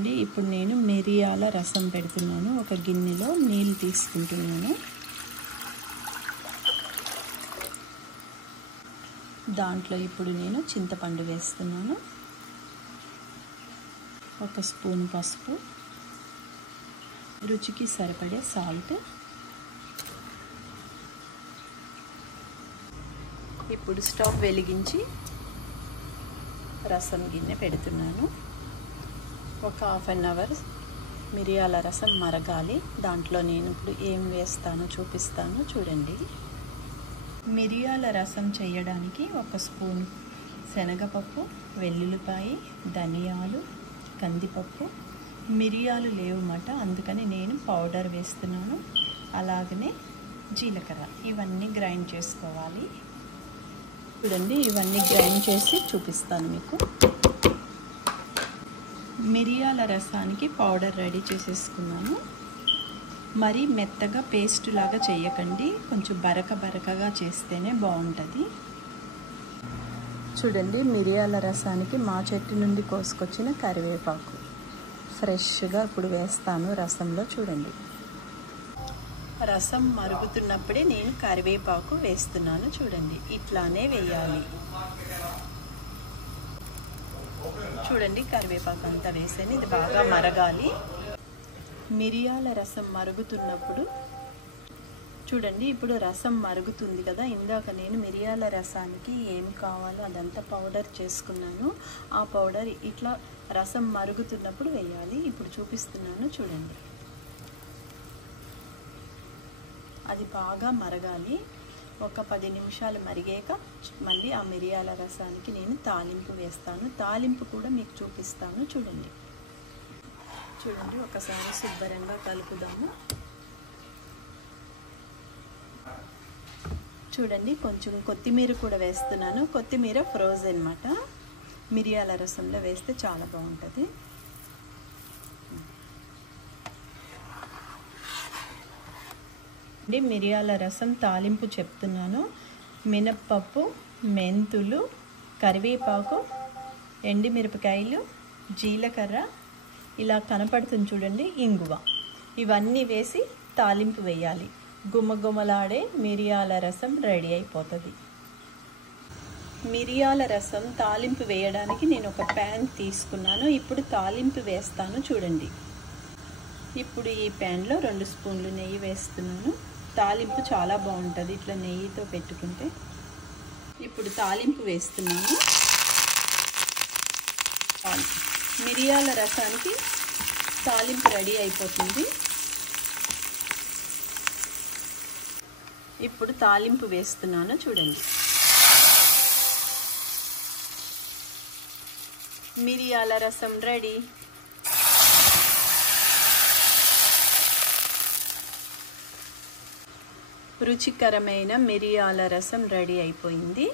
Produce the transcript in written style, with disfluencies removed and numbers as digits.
చూడండి, ఇప్పుడు నేను మిరియాల రసం పెడుతున్నాను. ఒక గిన్నెలో నీళ్ళు తీసుకుంటున్నాను. దాంట్లో ఇప్పుడు నేను చింతపండు వేస్తున్నాను. 1 స్పూన్ పసుపు, రుచికి సరిపడే సాల్ట్. ఇప్పుడు స్టవ్ వెలిగించి రసం గిన్నె పెడుతున్నాను. ఒక హాఫ్ అన్ అవర్ మిరియాల రసం మరగాలి. దాంట్లో నేను ఇప్పుడు ఏం వేస్తానో చూపిస్తాను చూడండి. మిరియాల రసం చేయడానికి 1 స్పూన్ శనగపప్పు, వెల్లుల్లిపాయ, ధనియాలు, కందిపప్పు, మిరియాలు లేవన్నమాట, అందుకని నేను పౌడర్ వేస్తున్నాను. అలాగనే జీలకర్ర, ఇవన్నీ గ్రైండ్ చేసుకోవాలి. చూడండి, ఇవన్నీ గ్రైండ్ చేసి చూపిస్తాను మీకు. మిరియాల రసానికి పౌడర్ రెడీ చేసేసుకున్నాను. మరీ మెత్తగా పేస్ట్ లాగా చేయకండి, కొంచెం బరకగా చేస్తేనే బాగుంటుంది. చూడండి, మిరియాల రసానికి మా చెట్టు నుండి కోసుకొచ్చిన కరివేపాకు ఫ్రెష్గా ఇప్పుడు వేస్తాను రసంలో. చూడండి, రసం మరుగుతున్నప్పుడే నేను కరివేపాకు వేస్తున్నాను. చూడండి, ఇట్లానే వేయాలి. చూడండి, కరివేపాకు అంతా వేసాను. ఇది బాగా మరగాలి. మిరియాల రసం మరుగుతున్నప్పుడు చూడండి, ఇప్పుడు రసం మరుగుతుంది కదా. ఇందాక నేను మిరియాల రసానికి ఏం కావాలో అదంతా పౌడర్ చేసుకున్నాను. ఆ పౌడర్ ఇట్లా రసం మరుగుతున్నప్పుడు వేయాలి. ఇప్పుడు చూపిస్తున్నాను చూడండి. అది బాగా మరగాలి. ఒక 10 నిమిషాలు మరిగాక మళ్ళీ ఆ మిరియాల రసానికి నేను తాలింపు వేస్తాను. తాలింపు కూడా మీకు చూపిస్తాను చూడండి. చూడండి, ఒకసారి శుభ్రంగా కలుపుదాము. చూడండి, కొంచెం కొత్తిమీర కూడా వేస్తున్నాను. కొత్తిమీర ఫ్రోజన్ అన్నమాట, మిరియాల రసంలో వేస్తే చాలా బాగుంటుంది. మిరియాల రసం తాలింపు చెప్తున్నాను. మినప్పప్పు, మెంతులు, కరివేపాకు, ఎండుమిరపకాయలు, జీలకర్ర, ఇలా కనపడుతుంది చూడండి, ఇంగువ, ఇవన్నీ వేసి తాలింపు వేయాలి. గుమగుమలాడే మిరియాల రసం రెడీ అయిపోతుంది. మిరియాల రసం తాలింపు వేయడానికి నేను ఒక ప్యాన్ తీసుకున్నాను. ఇప్పుడు తాలింపు వేస్తాను చూడండి. ఇప్పుడు ఈ ప్యాన్లో 2 స్పూన్లు నెయ్యి వేస్తున్నాను. తాలింపు చాలా బాగుంటుంది ఇట్లా నెయ్యితో పెట్టుకుంటే. ఇప్పుడు తాలింపు వేస్తున్నాను. మిరియాల రసానికి తాలింపు రెడీ అయిపోతుంది. ఇప్పుడు తాలింపు వేస్తున్నాను చూడండి. మిరియాల రసం రెడీ. రుచికరమైన మిరియాల రసం రెడీ అయిపోయింది.